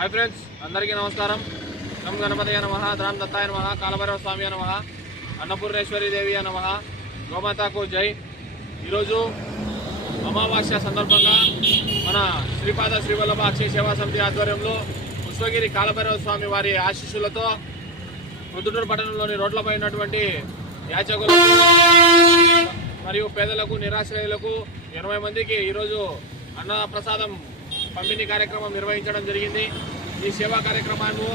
Hi friends अंदरिकी नमस्कारम नम गणपतये नमः dram दत्ताय नमः कालभैरव स्वामी नमः अन्नपूर्णेश्वरी देवी नमः गोमाताకు జై। ఈరోజు అమావాస్య సందర్భంగా మన శ్రీపాద శ్రీవల్లభ అక్షయ సేవా సమితి ఆధ్వర్యంలో పుష్పగిరి కాలభైరవ స్వామి వారి ఆశీస్సులతో ప్రొద్దుటూరు పట్టణంలోని రోడ్లపై ఉన్నటువంటి యాచకులకు మరియు పేదలకు నిరాశ్రయులకు 80 మందికి ఈరోజు అన్న ప్రసాదం పంపిణీ కార్యక్రమం నిర్వహించడం జరిగింది। ఈ సేవా కార్యక్రమాన్ని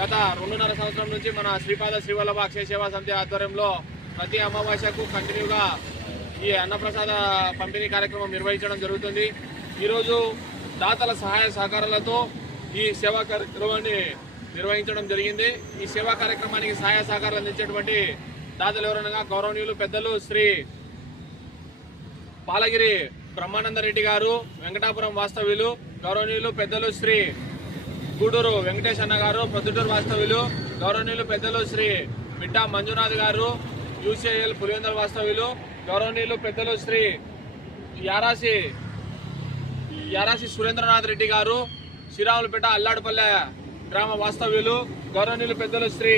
గత 2.5 సంవత్సరం నుంచి మన శ్రీపాద శ్రీవల్లభ అక్షయ సేవా సమితి ఆధ్వర్యంలో ప్రతి అమావాస్యకు కంటిన్యూగా ఈ అన్నప్రసాద పంపిణీ కార్యక్రమం నిర్వహించడం జరుగుతుంది। ఈరోజు దాతల సహాయ సహకారాలతో ఈ సేవా కార్యక్రమాన్ని నిర్వహించడం జరిగింది। ఈ సేవా కార్యక్రమానికి సహాయ సహకారాలు అందించేటువంటి దాతలు ఎవరనగా గౌరవనీయులు పెద్దలు శ్రీ పాలగిరి బ్రహ్మానందరెడ్డి గారు వెంకటాపురం వాస్తవ్యులు, గౌరవనీయులు పెద్దలు శ్రీ గూడూరు వెంకటేష్ అన్న గారు ప్రొద్దుటూరు వాస్తవ్యులు, గౌరవనీయులు పెద్దలు శ్రీ మిట్టా మంజునాథ్ గారు యూసీఐఎల్ పులివెందుల వాస్తవ్యులు, గౌరవనీయులు పెద్దలు శ్రీ యారాసి సురేంద్రనాథ్ రెడ్డి గారు శ్రీరాములపేట అల్లాడుపల్లె గ్రామ వాస్తవ్యులు, గౌరవనీయులు పెద్దలు శ్రీ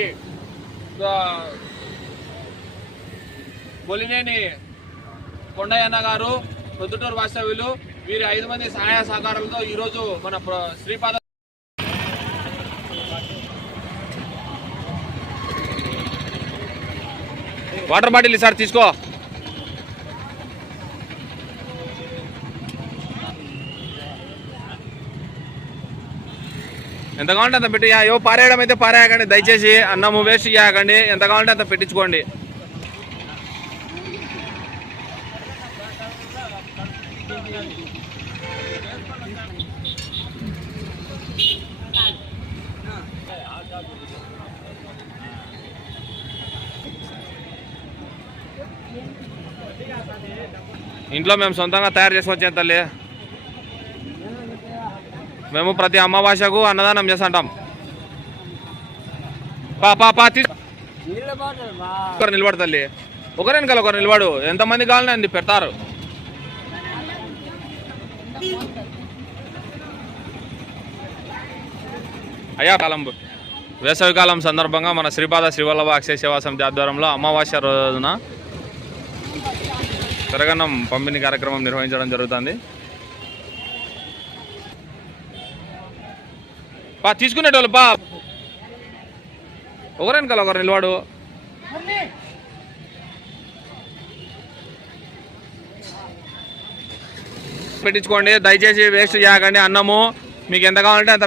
బొలినేని కొండయ్యన్న గారు ప్రొద్దుటూరు వాస్తవ్యులు, వీరి 5 మంది సహాయ సహకారాలతో ఈరోజు మన శ్రీపాద వాటర్ బాటిల్ సార్ తీసుకో। ఎంత కావాలంటే అంత పెట్టి ఏవో పారేయడం అయితే పారేయకండి, దయచేసి అన్నము వేస్ట్ చేయకండి, ఎంత కావాలంటే అంత పెట్టించుకోండి। ఇంట్లో మేము సొంతంగా తయారు చేసుకొచ్చాం తల్లి, మేము ప్రతి అమావాస్యకు అన్నదానం చేస్తుంటాం। ఒకరు నిలబడు తల్లి, ఒకరేనకాల ఒకరు నిలబడు, ఎంతమంది కావాలని అంది పెడతారు। అయ్యా కాలం వేసవికాలం సందర్భంగా మన శ్రీపాద శ్రీవల్లభ అక్షయ సేవా సమితి ఆధ్వర్యంలో అమావాస్య రోజున పెరగన్నం పంపిణీ కార్యక్రమం నిర్వహించడం జరుగుతుంది। తీసుకునేటోళ్ళు ఒకరేనకాల ఒకరు నిలవాడు। పెట్టించుకోండి, దయచేసి వేస్ట్ చేయకండి। అన్నము మీకు ఎంత కావాలంటే అంత